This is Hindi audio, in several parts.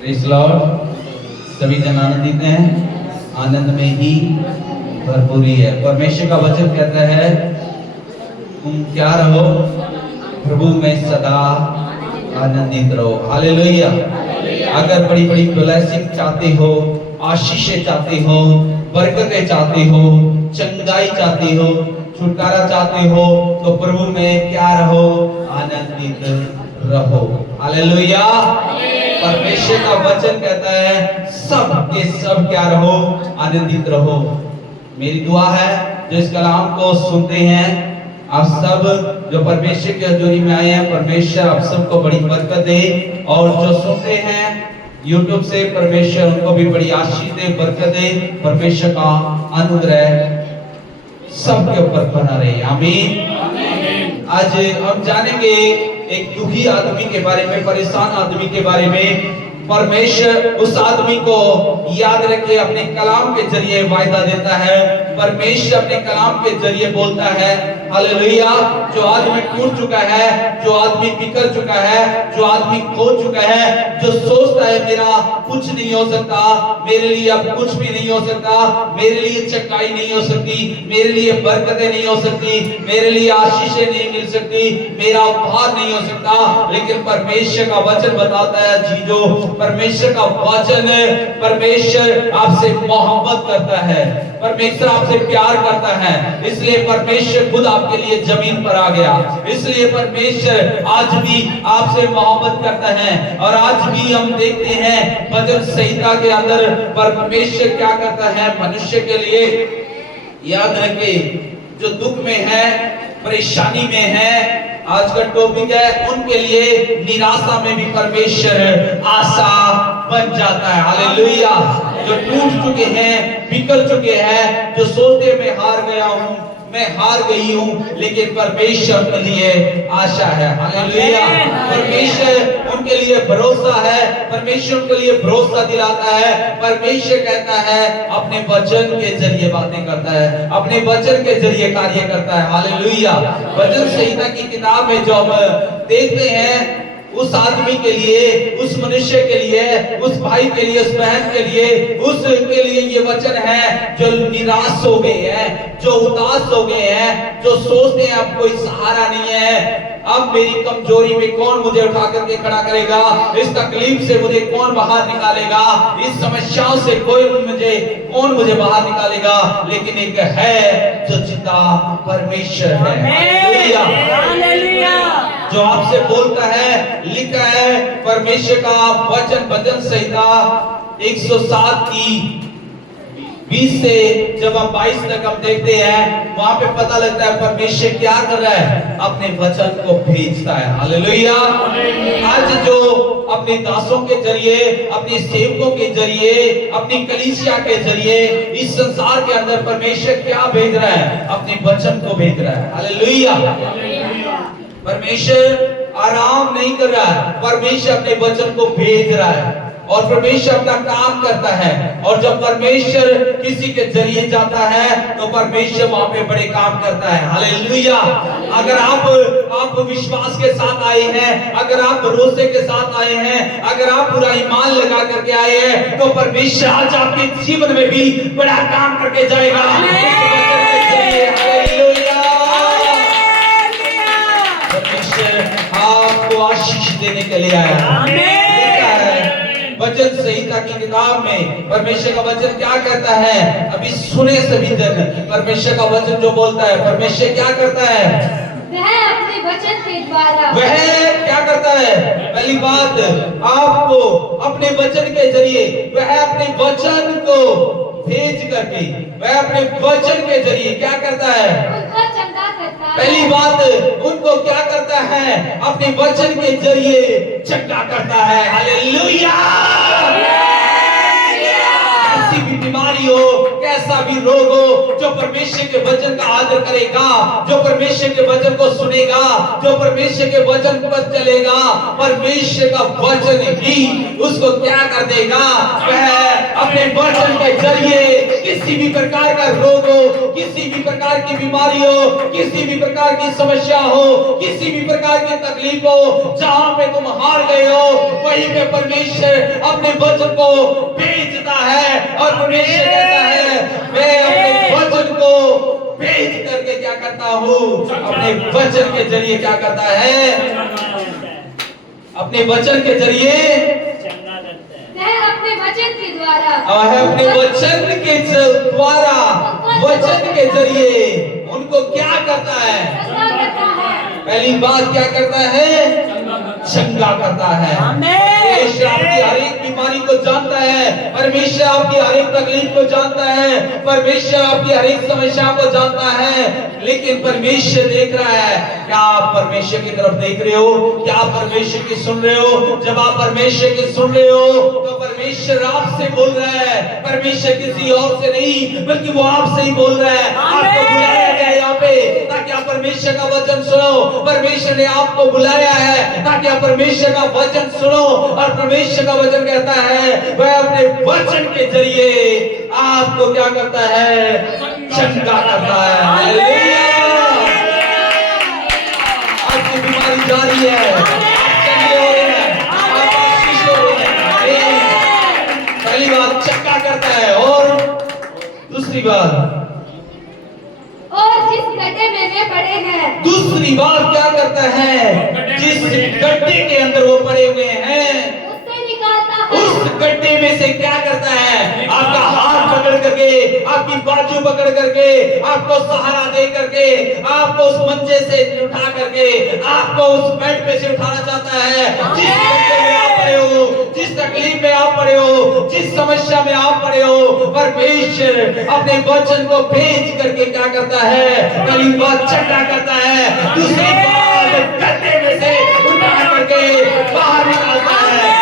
Praise Lord. सभी जन आनंदित हैं, आनंद में ही भरपूरी है। परमेश्वर का वचन कहता है तुम क्या रहो, प्रभु में सदा आनंदित रहो। हालेलुया। अगर बड़ी बड़ी ब्लेसिंग चाहते हो, आशीषें चाहते हो, बरकतें चाहते हो, चंगाई चाहते हो, छुटकारा चाहते हो, तो प्रभु में क्या रहो, आनंदित रहो। हालेलुया। परमेश्वर का वचन कहता है सब के सब क्या रहो, आनंदित रहो। मेरी दुआ है जो इस कलाम को सुनते हैं, आप सब जो परमेश्वर की हजूरी में आए हैं, परमेश्वर आप सबको बड़ी बरकत दे। और जो सुनते हैं YouTube से, परमेश्वर उनको भी बड़ी आशीष दे, बरकत दे। परमेश्वर का अनुग्रह सबके ऊपर बना रहे। आमीन। आज हम जानेंगे एक दुखी आदमी के बारे में, परेशान आदमी के बारे में। परमेश्वर उस आदमी को याद रखे, अपने कलाम के जरिए वायदा देता है। परमेश्वर अपने कलाम के जरिए बोलता है। हालेलुया। जो आदमी टूट चुका है, जो आदमी बिखर चुका है, जो आदमी खो चुका है, जो सोचता है मेरा कुछ नहीं हो सकता, मेरे लिए अब कुछ भी नहीं हो सकता, मेरे लिए चंगाई नहीं हो सकती, मेरे लिए बरकतें नहीं हो सकती, मेरे लिए आशीषें नहीं मिल सकती, मेरा उद्धार नहीं हो सकता। लेकिन परमेश्वर का वचन बताता है जीजो, परमेश्वर का वचन, परमेश्वर आपसे मोहब्बत करता है, परमेश्वर आपसे प्यार करता है। इसलिए परमेश्वर खुद आपके लिए जमीन पर आ गया। इसलिए परमेश्वर आज भी आपसे मोहब्बत करता है। और आज भी हम देखते हैं भजन संहिता के अंदर परमेश्वर क्या करता है मनुष्य के लिए। याद रखे, जो दुख में है, परेशानी में है, आज का टॉपिक है, उनके लिए निराशा में भी परमेश्वर आशा बन जाता है। हालेलुया। जो टूट चुके हैं, बिखर चुके हैं, जो सोचते मैं हार गया हूं, मैं हार गई हूं, लेकिन परमेश्वर के लिए आशा है। हालेलुया। परमेश्वर उनके लिए भरोसा है, परमेश्वर उनके लिए भरोसा दिलाता है। परमेश्वर कहता है अपने वचन के जरिए बातें करता है, अपने वचन के जरिए कार्य करता है। हालेलुया। भजन संहिता की किताब में जो हम देखते हैं, उस आदमी के लिए, उस मनुष्य के लिए, उस भाई के लिए, उस बहन के लिए, उसके लिए ये वचन है जो निराश हो गए हैं, जो उदास हो गए हैं, जो सोचते हैं अब कोई सहारा नहीं है, अब मेरी कमजोरी में कौन मुझे उठा करके खड़ा करेगा, इस तकलीफ से मुझे कौन बाहर निकालेगा, इस समस्याओं से कौन मुझे बाहर निकालेगा। लेकिन एक है जो जिंदा परमेश्वर है। हालेलुया। जो आपसे बोलता है, लिखा है परमेश्वर का वचन भजन संहिता 107 की 20 से जब हम 22 तक हम देखते हैं, वहां पे पता लगता है परमेश्वर क्या कर रहा है, अपने वचन को भेजता है। हालेलुया। आज जो अपने दासों के जरिए, अपने सेवकों के जरिए, अपनी कलीसिया के जरिए इस संसार के अंदर परमेश्वर क्या भेज रहा है, अपने वचन को भेज रहा है। हालेलुया। परमेश्वर आराम नहीं कर रहा है, परमेश्वर अपने वचन को भेज रहा है और परमेश्वर अपना काम करता है। और जब परमेश्वर किसी के जरिए जाता है तो परमेश्वर वहां पे बड़े काम करता है। हालेलुया। अगर आप विश्वास के साथ आए हैं, अगर आप भरोसे के साथ आए हैं, अगर आप पूरा ईमान लगा करके आए हैं, तो परमेश्वर आज आपके जीवन में भी बड़ा काम करके जाएगा। आपको आशीष देने के लिए आया है। वचन संहिता की किताब में परमेश्वर का वचन क्या कहता है, अभी सुने सभी जन। परमेश्वर का वचन जो बोलता है, परमेश्वर क्या करता है, वह अपने वचन के द्वारा, वह क्या करता है, पहली बात आपको अपने वचन के जरिए, वह अपने वचन को भेज करके, वह अपने वचन के जरिए क्या करता है, उनको चंगा करता है। पहली बात उनको क्या करता है, अपने वचन के जरिए चंगा करता है। हालेलुया। कैसी भी बीमारी हो, कैसा भी रोग हो, जो परमेश्वर के वचन का आदर करेगा, जो परमेश्वर के वचन को सुनेगा, जो परमेश्वर के वचन पर चलेगा, परमेश्वर का वचन ही उसको क्या कर देगा, वह अपने वचन के जरिए किसी किसी भी प्रकार का रोग हो, किसी भी प्रकार की बीमारी हो, किसी भी प्रकार की समस्या हो, किसी भी प्रकार की तकलीफ हो, जहां पे तुम हार गए हो वहीं पे परमेश्वर अपने वचन को भेजता है और परमेश्वर कहता है मैं अपने वचन को भेज करके क्या करता हूं, अपने वचन के जरिए क्या करता है, अपने वचन के जरिए, वह अपने वचन के द्वारा, अपने वचन के द्वारा, वचन के जरिए उनको क्या करता है, चंगा करता है। पहली बात क्या करता है, चंगा करता है। परमेश्वर आपकी हर एक बीमारी को जानता है, परमेश्वर आपकी हर एक तकलीफ को जानता है, परमेश्वर आपकी हर एक समस्या को जानता है, लेकिन परमेश्वर देख रहा है। क्या आप परमेश्वर की तरफ देख रहे हो? क्या आप परमेश्वर की सुन रहे हो? जब आप परमेश्वर की सुन रहे हो तो परमेश्वर आपसे बोल रहा है, परमेश्वर किसी और से नहीं बल्कि वो आपसे ही बोल रहा है। आपको बुलाया गया यहाँ पे ताकि आप परमेश्वर का वचन सुनो। परमेश्वर ने आपको बुलाया है ताकि आप परमेश्वर का वचन सुनो, और परमेश्वर का वचन कहता है वह अपने वचन के जरिए आपको क्या करता है, चंगा करता है। हालेलुया। आपकी बीमारी जा रही है, आप चंगे हो रहे हैं, आप आशीष हो रहे हैं। पहली बात चंगा करता है, और दूसरी बात, और जिस गड्ढे में वे पड़े हैं, दूसरी बात क्या करता है, जिस गड्ढे के अंदर वो पड़े हुए हैं उससे निकालता है। उस गड्ढे में से क्या करता है, आपका हाथ पकड़ करके, आपकी बाजू पकड़ करके, आपको सहारा दे करके, आपको उस मंचे से उठा करके, आपको उस बेड पे से उठाना चाहता है। जिस गड्ढे में आप पड़े हो, जिस तकलीफ में आप पड़े हो, जिस समस्या में आप पड़े हो, परमेश्वर अपने वचन को भेज करके क्या करता है, पहली बात चंगा करता है, दूसरी बात गड्ढे में से उठा करके बाहर निकालता है।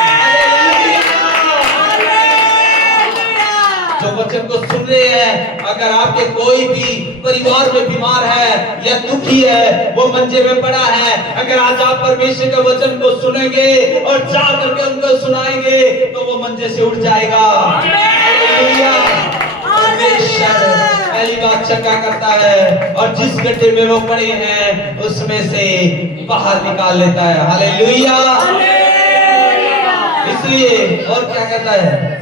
जो वचन को सुन रहे हैं, अगर आपके कोई भी परिवार में बीमार है या दुखी है, वो मंचे में पड़ा है, अगर आज आप परमेश्वर के वचन को सुनेंगे और जा करके उनको सुनाएंगे तो वो मंचे से उठ जाएगा। हालेलुया। परमेश्वर पहली बात चंगा करता है, और जिस गड्ढे में वो पड़े हैं उसमें से बाहर निकाल लेता है। हालेलुया। इसलिए और क्या कहता है,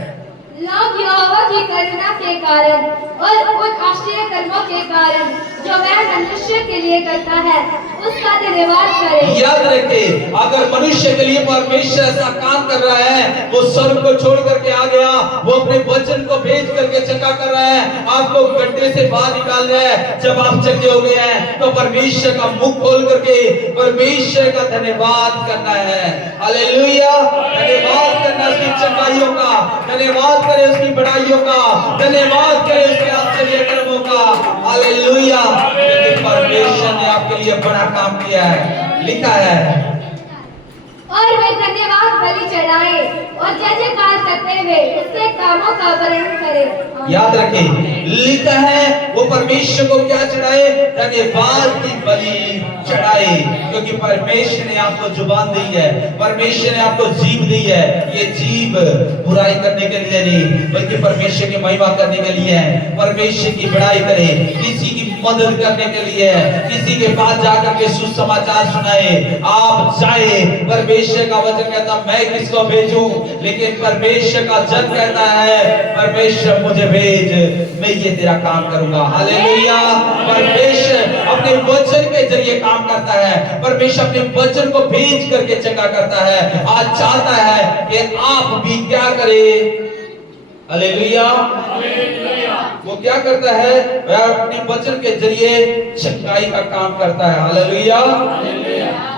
लोग यहोवा की करुणा के कारण और उन आश्चर्य कर्मों के कारण जो वह मनुष्य के लिए करता है उसका धन्यवाद करें। याद रखें, अगर मनुष्य के लिए परमेश्वर ऐसा काम कर रहा है, वो स्वर्ग को छोड़ करके आ गया, वो अपने वचन को भेज करके चंगा कर रहा है, आपको गड्ढे से बाहर निकाल रहा है। जब आप चंगे हो गए हैं तो परमेश्वर का मुख खोल करके परमेश्वर का धन्यवाद करना है। हालेलुया। धन्यवाद करना उसकी चंगाइयों का, धन्यवाद करें उसकी बड़ाइयों का, धन्यवाद करें उसके आश्चर्य कर्मों का। हालेलुया। क्योंकि परमेश्वर ने आपके लिए बड़ा काम किया है। लिखा है, और वे धन्यवाद बलि चढ़ाए और जय जयकार करते हुए उसके कामों का वर्णन करें। याद रखें, लिखा है वो परमेश्वर को क्या चढ़ाए, धन्यवाद की बलि चढ़ाए, क्योंकि परमेश्वर ने आपको जुबान दी है, परमेश्वर ने आपको जीभ दी है। ये जीभ बुराई करने के लिए नहीं बल्कि परमेश्वर की महिमा करने के लिए है। परमेश्वर की बड़ाई करे, किसी की मदद करने के लिए, किसी के पास जाकर के सुसमाचार सुनाए। आप जाए, परमेश्वर का वचन कहता मैं किसको भेजूं, लेकिन परमेश्वर का जन कहता है परमेश्वर मुझे भेज, मैं ये तेरा काम करूंगा। हालेलुया। परमेश्वर अपने वचन के जरिए काम करता है, परमेश्वर अपने वचन को भेज करके चंगा करता है। आज चाहता है कि आप भी क्या करें। हालेलुया। वो क्या करता है, वह अपने वचन के जरिए चंगाई का काम करता है। हालेलुया।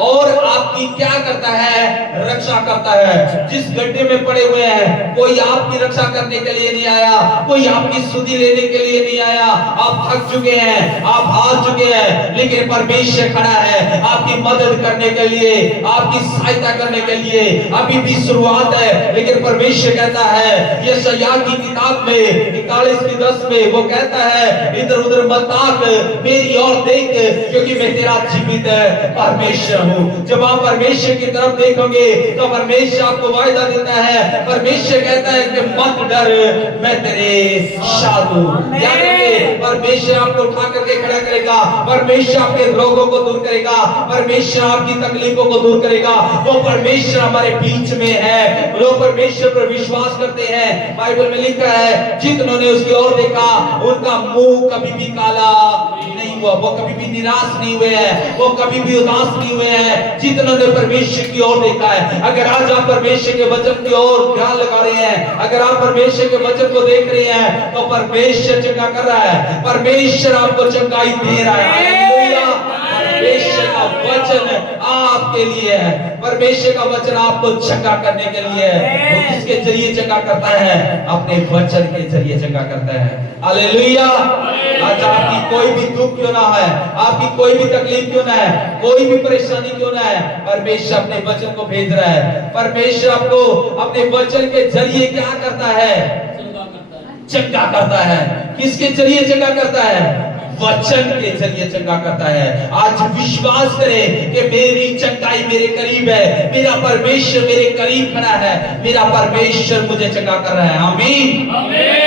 और आपकी क्या करता है, रक्षा करता है। जिस गड्ढे में पड़े हुए हैं, कोई आपकी रक्षा करने के लिए नहीं आया, कोई आपकी सुधि लेने के लिए नहीं आया। आप थक चुके हैं, आप हार चुके हैं, लेकिन परमेश्वर खड़ा है आपकी मदद करने के लिए, आपकी सहायता करने के लिए। अभी भी शुरुआत है, लेकिन परमेश्वर कहता है यशायाह की किताब में 41:10 में वो कहता है इधर उधर मत ताक, मेरी ओर देख, क्योंकि मैं तेरा जीवित परमेश्वर हूँ। जब आप परमेश्वर की तरफ देखोगे तो परमेश्वर आपको वायदा देता है, परमेश्वर कहता है कि मत डर, मैं तेरे साथ हूँ। याद रखिए, परमेश्वर आपको उठा करके खड़ा करेगा, परमेश्वर आपके रोगों को दूर करेगा, परमेश्वर आपकी तकलीफों को दूर करेगा। वो परमेश्वर हमारे बीच में है। लोग परमेश्वर पर विश्वास करते हैं। बाइबल में लिखा है जिन्होंने उसकी ओर देखा उनका मुंह कभी भी काला नहीं हुआ, वो कभी भी निराश नहीं हुए हैं, वो कभी भी उदास नहीं हुए हैं, जिन्होंने परमेश्वर की ओर देखा है। अगर आज आप परमेश्वर के वचन की ओर ध्यान लगा रहे हैं, अगर आप परमेश्वर के वचन को देख रहे हैं, तो परमेश्वर चंगा कर रहा है, परमेश्वर आपको चंगाई दे रहा है। हालेलुया। परमेश्वर का वचन आपके लिए है, परमेश्वर का वचन आपको चंगा करने के लिए है। वो किसके जरिए चंगा करता है? अपने वचन के जरिए चंगा करता है। हालेलुया। आज आपकी कोई भी दुख क्यों ना है, आपकी कोई भी तकलीफ क्यों ना है, कोई भी परेशानी क्यों ना है, परमेश्वर अपने वचन को भेज रहा है। परमेश्वर आपको अपने वचन के जरिए क्या करता है? चंगा करता है। किसके जरिए चंगा करता है? वचन के जरिए चंगा करता है। आज विश्वास करें कि मेरी चंगाई मेरे करीब है, मेरा परमेश्वर मेरे करीब खड़ा है, मेरा परमेश्वर मुझे चंगा कर रहा है। आमीन।